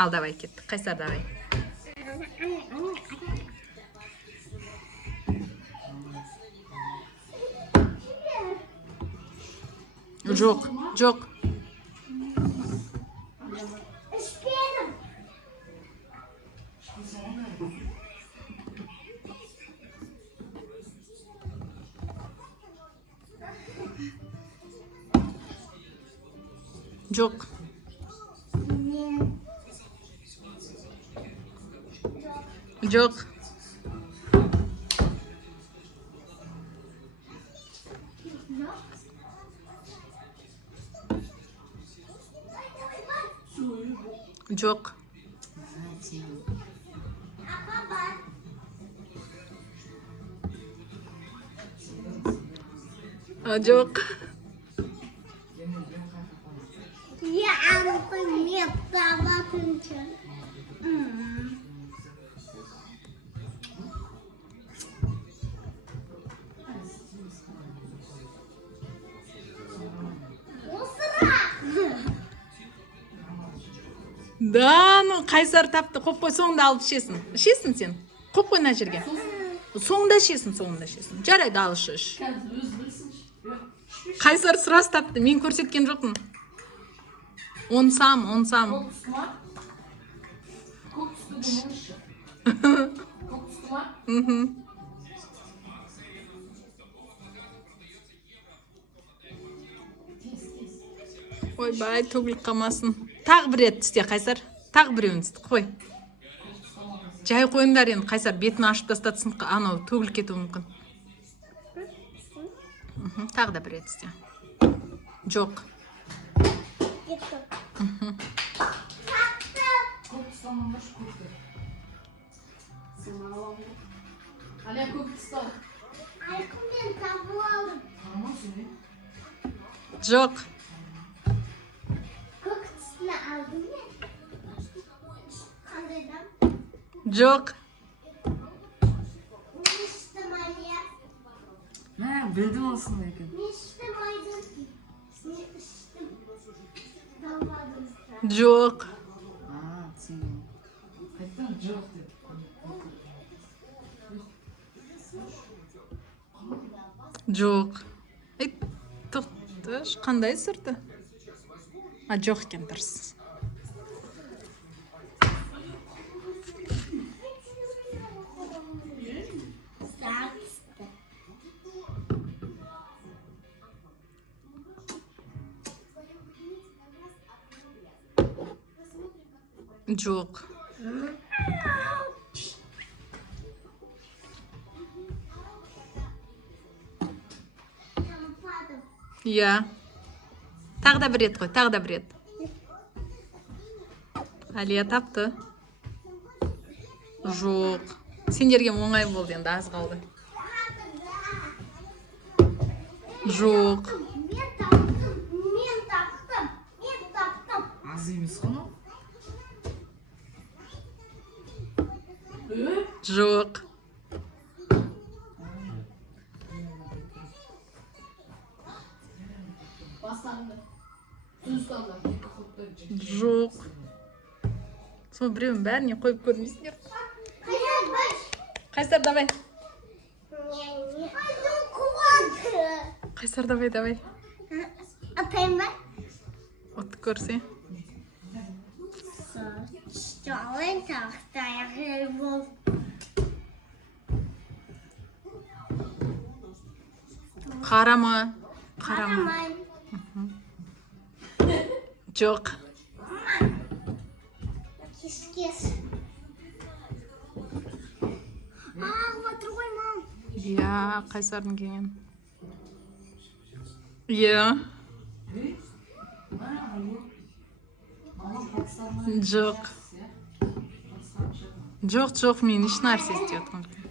Al давай кеттік. Қайсар давай. Жоқ, жоқ. Жоқ. Жоқ. Жоқ. Жоқ. Ya ampun, lihat banget tuh. Да, ну Қайсар тапты. Қойып қой, соңында алып ішесің. Ішесің сен. Қойып қой мына жерге. Соңында ішесің, соңында ішесің. Жарайды, ал іш. Қайсар сұрас тапты. Мен көрсеткен жоқпын. 10 сам, 10 сам. Ойбай, төгіліп қалмасын. Тағы бір рет істе, Қайсар. Тағы біреуін істе, қой. Жай қойыңдар енді, Қайсар бетін ашып тастатсын, анау төгіліп кетуі мүмкін. Тағы да бір рет істе. Жоқ. Жоқ. Жоқ. Білдім осыны екен. Жоқ. Қайттан жоқ деп. Жоқ. Тоқташ, қандай сұрды? Жоқ екен, дұрыс. Жоқ. Иә. Тағы да бір рет қой, тағы да бір рет. Әлия тапты. Жоқ. Сендерге оңай болды, енді аз қалды. Жоқ. Мен таптым. Аз емес қой. Жоқ. Жоқ. Сол біреуін бәріне қойып көрмейсіңдер. Қайсар, давай. Қайсар, давай. Атайын ба? Отты көрсе. Жалын тақтаяқ бол. Қарама. Қарамайын. Жоқ. Кес. Отыр ғой, мам. Иә, Қайсардың келген. Иә. Жоқ. Жоқ, мен еш нәрсе істеп жатқан жоқпын.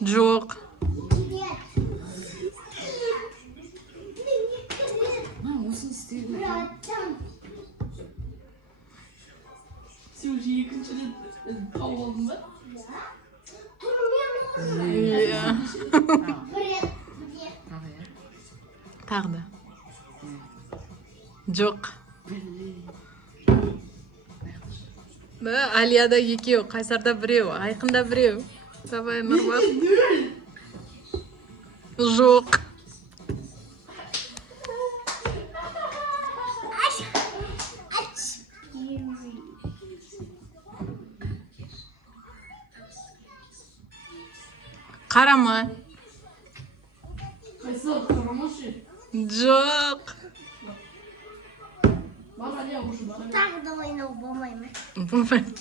Жоқ. Осыны істейді. Сен уже екінші рет тауып алдың ба? Иә. Тағы да. Жоқ. Да, Алияда екеу, Қайсарда біреу, Айқында біреу. Давай, Нұрбақ. Жоқ. Қарама. Қайсар қарамашы. Жоқ. Бар Алия қошы, бар Алия. Тағы да ойнау болмай ма? Болмайды.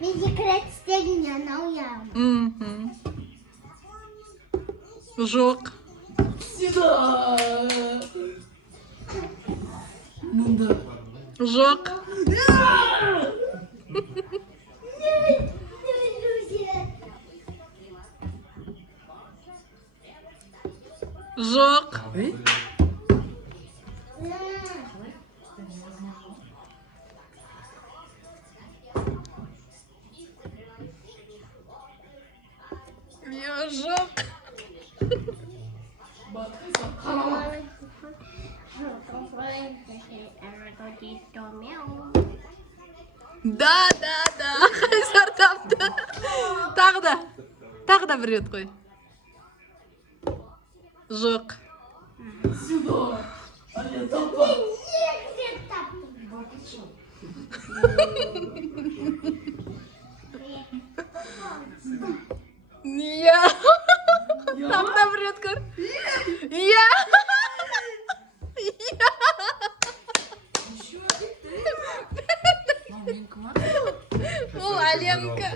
Мен секрет істеген анау яғым. Мгм. Жоқ. Сюда. Мында. Жоқ. Жоқ. Жоқ. Бар Қайсар қарама. Да. Қайсар тапты. Тағы да бір рет қой. Жоқ. Сюда. Алия таппа. Иә. Тағы да бір рет көр. Иә. Менікі ма? Ол Алиянікі.